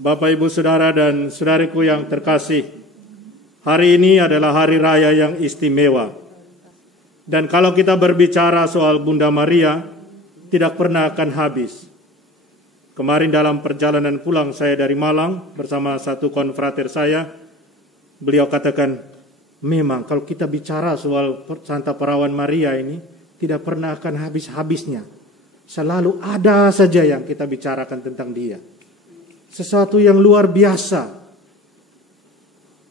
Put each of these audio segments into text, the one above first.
Bapak, Ibu, Saudara, dan saudariku yang terkasih, hari ini adalah hari raya yang istimewa. Dan kalau kita berbicara soal Bunda Maria, tidak pernah akan habis. Kemarin dalam perjalanan pulang saya dari Malang bersama satu konfrater saya, beliau katakan, memang kalau kita bicara soal Santa Perawan Maria ini, tidak pernah akan habis-habisnya. Selalu ada saja yang kita bicarakan tentang dia. Sesuatu yang luar biasa.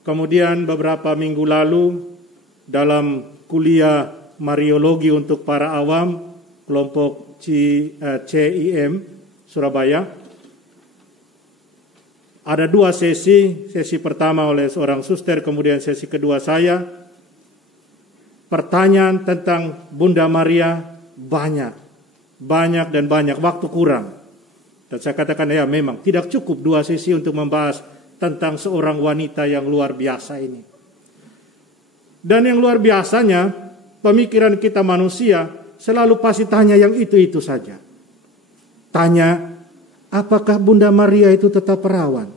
Kemudian beberapa minggu lalu dalam kuliah Mariologi untuk para awam kelompok CIM Surabaya, ada dua sesi pertama oleh seorang suster, kemudian sesi kedua saya. Pertanyaan tentang Bunda Maria banyak, waktu kurang. Dan saya katakan ya memang tidak cukup dua sesi untuk membahas tentang seorang wanita yang luar biasa ini. Dan yang luar biasanya, pemikiran kita manusia selalu pasti tanya yang itu-itu saja. Tanya, apakah Bunda Maria itu tetap perawan?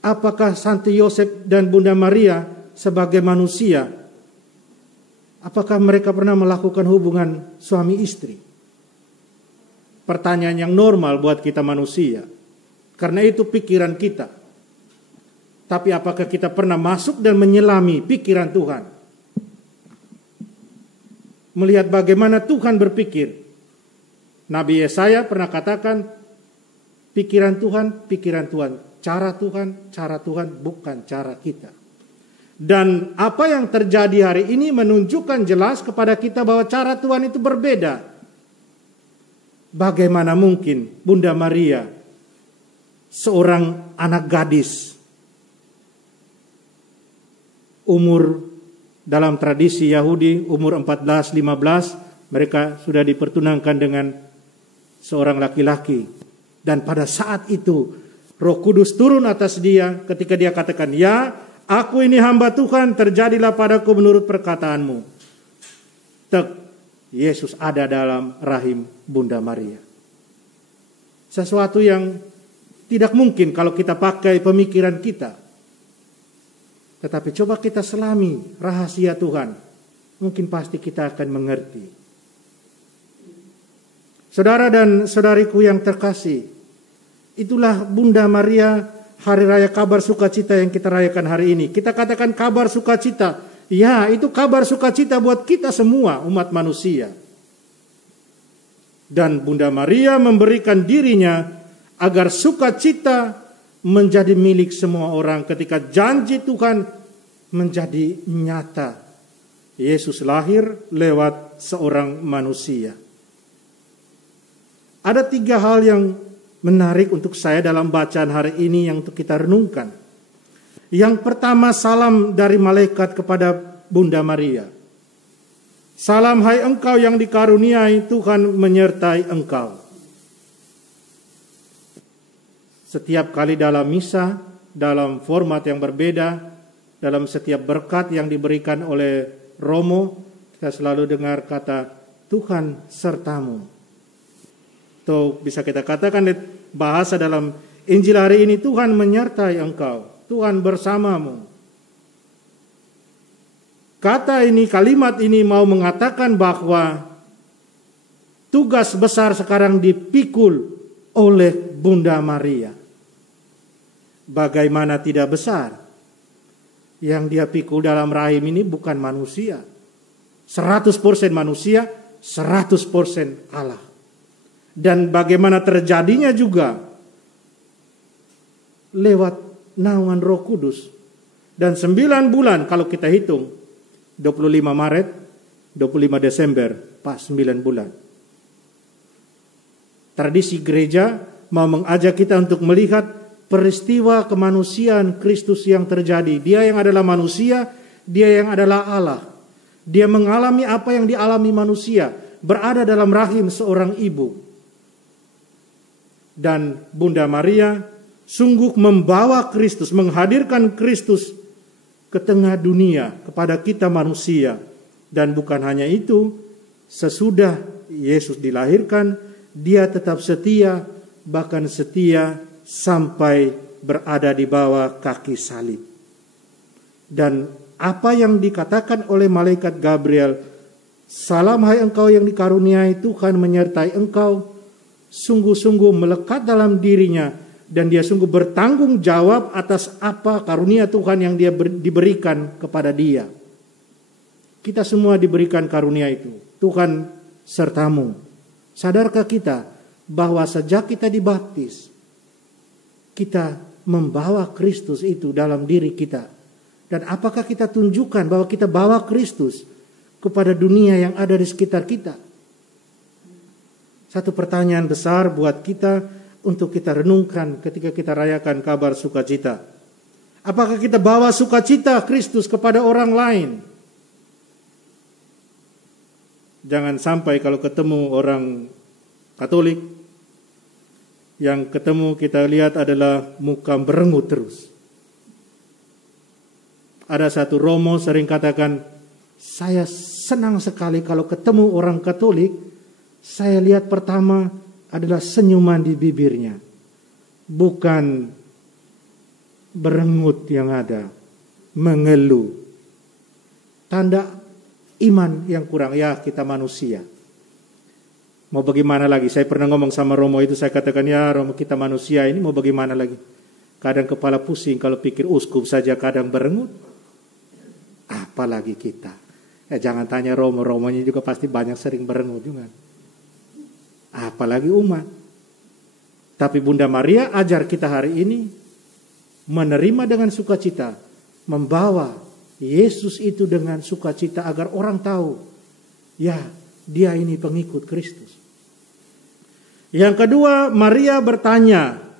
Apakah Santo Yosef dan Bunda Maria sebagai manusia, apakah mereka pernah melakukan hubungan suami istri? Pertanyaan yang normal buat kita manusia. Karena itu pikiran kita. Tapi apakah kita pernah masuk dan menyelami pikiran Tuhan? Melihat bagaimana Tuhan berpikir. Nabi Yesaya pernah katakan, pikiran Tuhan, cara Tuhan bukan cara kita. Dan apa yang terjadi hari ini menunjukkan jelas kepada kita bahwa cara Tuhan itu berbeda. Bagaimana mungkin Bunda Maria, seorang anak gadis, umur dalam tradisi Yahudi, umur 14-15, mereka sudah dipertunangkan dengan seorang laki-laki. Dan pada saat itu, Roh Kudus turun atas dia ketika dia katakan, ya, aku ini hamba Tuhan, terjadilah padaku menurut perkataanmu. Yesus ada dalam rahim Bunda Maria. Sesuatu yang tidak mungkin kalau kita pakai pemikiran kita. Tetapi coba kita selami rahasia Tuhan. Mungkin pasti kita akan mengerti. Saudara dan saudariku yang terkasih, itulah Bunda Maria, hari raya kabar sukacita yang kita rayakan hari ini. Kita katakan kabar sukacita. Ya, itu kabar sukacita buat kita semua umat manusia. Dan Bunda Maria memberikan dirinya agar sukacita menjadi milik semua orang ketika janji Tuhan menjadi nyata. Yesus lahir lewat seorang manusia. Ada 3 hal yang menarik untuk saya dalam bacaan hari ini yang untuk kita renungkan. Yang pertama, salam dari malaikat kepada Bunda Maria. Salam, hai engkau yang dikaruniai, Tuhan menyertai engkau. Setiap kali dalam misa, dalam format yang berbeda, dalam setiap berkat yang diberikan oleh Romo, kita selalu dengar kata Tuhan sertamu. Atau bisa kita katakan bahasa dalam Injil hari ini, Tuhan menyertai engkau. Tuhan bersamamu. Kata ini, kalimat ini mau mengatakan bahwa tugas besar sekarang dipikul oleh Bunda Maria. Bagaimana tidak besar? Yang dia pikul dalam rahim ini bukan manusia. 100% manusia, 100% Allah. Dan bagaimana terjadinya juga lewat naungan Roh Kudus. Dan 9 bulan kalau kita hitung, 25 Maret, 25 Desember, pas 9 bulan. Tradisi gereja mau mengajak kita untuk melihat peristiwa kemanusiaan Kristus yang terjadi. Dia yang adalah manusia, dia yang adalah Allah. Dia mengalami apa yang dialami manusia, berada dalam rahim seorang ibu. Dan Bunda Maria sungguh membawa Kristus, menghadirkan Kristus ke tengah dunia kepada kita manusia. Dan bukan hanya itu, sesudah Yesus dilahirkan, dia tetap setia bahkan setia sampai berada di bawah kaki salib. Dan apa yang dikatakan oleh malaikat Gabriel, salam hai engkau yang dikaruniai Tuhan menyertai engkau, sungguh-sungguh melekat dalam dirinya, dan dia sungguh bertanggung jawab atas apa karunia Tuhan yang dia diberikan kepada dia. Kita semua diberikan karunia itu. Tuhan sertamu. Sadarkah kita bahwa sejak kita dibaptis, kita membawa Kristus itu dalam diri kita? Dan apakah kita tunjukkan bahwa kita bawa Kristus kepada dunia yang ada di sekitar kita? Satu pertanyaan besar buat kita untuk kita renungkan ketika kita rayakan kabar sukacita. Apakah kita bawa sukacita Kristus kepada orang lain? Jangan sampai kalau ketemu orang Katolik, yang ketemu kita lihat adalah muka berengut terus. Ada satu Romo sering katakan, saya senang sekali kalau ketemu orang Katolik, saya lihat pertama adalah senyuman di bibirnya, bukan berengut yang ada, mengeluh. Tanda iman yang kurang, ya kita manusia. Mau bagaimana lagi? Saya pernah ngomong sama Romo itu, saya katakan, ya Romo kita manusia ini mau bagaimana lagi? Kadang kepala pusing kalau pikir uskup saja kadang berengut. Apalagi kita. Jangan tanya Romo, Romonya juga pasti banyak sering berengut juga. Apalagi umat. Tapi Bunda Maria ajar kita hari ini menerima dengan sukacita, membawa Yesus itu dengan sukacita agar orang tahu, ya dia ini pengikut Kristus. Yang kedua, Maria bertanya.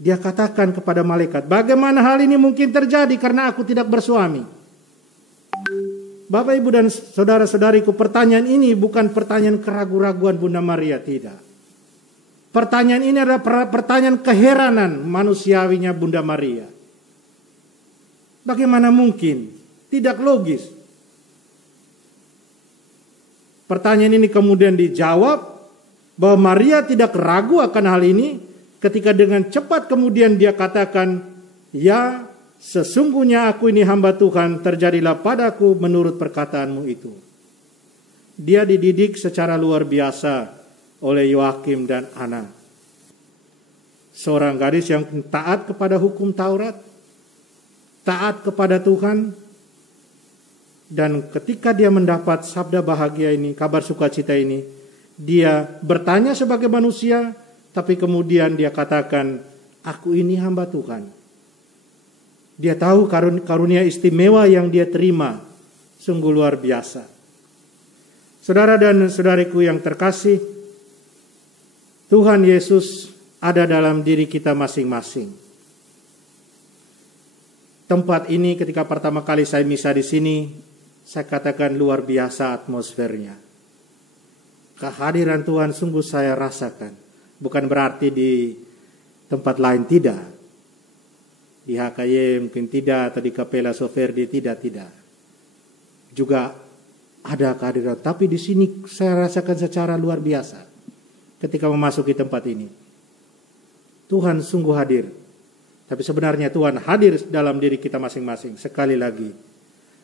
Dia katakan kepada malaikat, bagaimana hal ini mungkin terjadi karena aku tidak bersuami? Bapak, Ibu, dan saudara-saudariku, pertanyaan ini bukan pertanyaan keraguan-raguan Bunda Maria, tidak. Pertanyaan ini adalah pertanyaan keheranan manusiawinya Bunda Maria. Bagaimana mungkin? Tidak logis. Pertanyaan ini kemudian dijawab bahwa Maria tidak ragu akan hal ini ketika dengan cepat kemudian dia katakan, ya sesungguhnya aku ini hamba Tuhan, terjadilah padaku menurut perkataanmu itu. Dia dididik secara luar biasa oleh Yoakim dan Ana. Seorang gadis yang taat kepada hukum Taurat, taat kepada Tuhan, dan ketika dia mendapat sabda bahagia ini, kabar sukacita ini, dia bertanya sebagai manusia, tapi kemudian dia katakan, aku ini hamba Tuhan. Dia tahu karunia istimewa yang dia terima, sungguh luar biasa. Saudara dan saudariku yang terkasih, Tuhan Yesus ada dalam diri kita masing-masing. Tempat ini ketika pertama kali saya misa di sini, saya katakan luar biasa atmosfernya. Kehadiran Tuhan sungguh saya rasakan. Bukan berarti di tempat lain tidak. Di HKY mungkin tidak, atau di Kapela Soferdi tidak. Juga ada kehadiran. Tapi di sini saya rasakan secara luar biasa. Ketika memasuki tempat ini. Tuhan sungguh hadir. Tapi sebenarnya Tuhan hadir dalam diri kita masing-masing. Sekali lagi,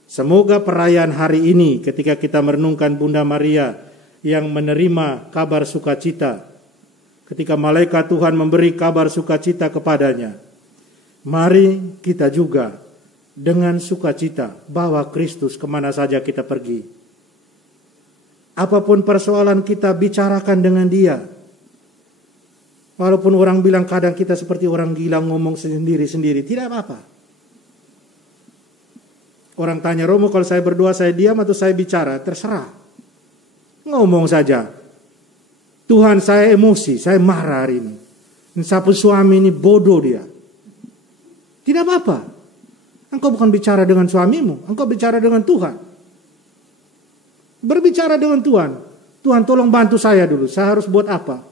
semoga perayaan hari ini ketika kita merenungkan Bunda Maria yang menerima kabar sukacita, ketika malaikat Tuhan memberi kabar sukacita kepadanya, mari kita juga dengan sukacita bawa Kristus kemana saja kita pergi. Apapun persoalan kita, bicarakan dengan dia. Walaupun orang bilang kadang kita seperti orang gila ngomong sendiri-sendiri, tidak apa-apa. Orang tanya, Romo kalau saya berdoa saya diam atau saya bicara? Terserah. Ngomong saja. Tuhan saya emosi, saya marah hari ini. Sapu suami ini bodoh dia. Tidak apa-apa. Engkau bukan bicara dengan suamimu, engkau bicara dengan Tuhan. Berbicara dengan Tuhan. Tuhan tolong bantu saya dulu, saya harus buat apa?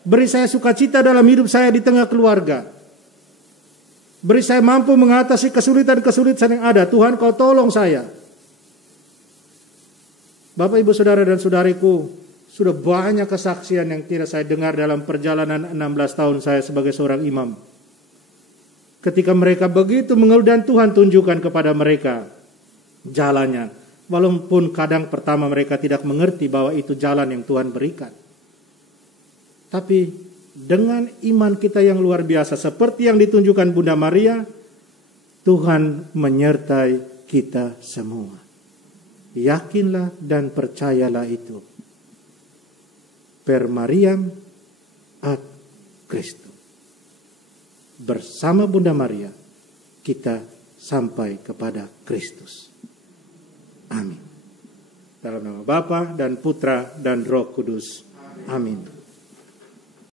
Beri saya sukacita dalam hidup saya di tengah keluarga. Beri saya mampu mengatasi kesulitan-kesulitan yang ada. Tuhan, kau tolong saya. Bapak, Ibu, Saudara dan Saudariku, Sudah banyak kesaksian yang tidak saya dengar dalam perjalanan 16 tahun saya sebagai seorang imam. Ketika mereka begitu mengeluh dan Tuhan tunjukkan kepada mereka jalannya. Walaupun kadang pertama mereka tidak mengerti bahwa itu jalan yang Tuhan berikan. Tapi dengan iman kita yang luar biasa seperti yang ditunjukkan Bunda Maria, Tuhan menyertai kita semua. Yakinlah dan percayalah itu. Per Mariam ad Christum. Bersama Bunda Maria kita sampai kepada Kristus. Amin. Dalam nama Bapa dan Putra dan Roh Kudus. Amin.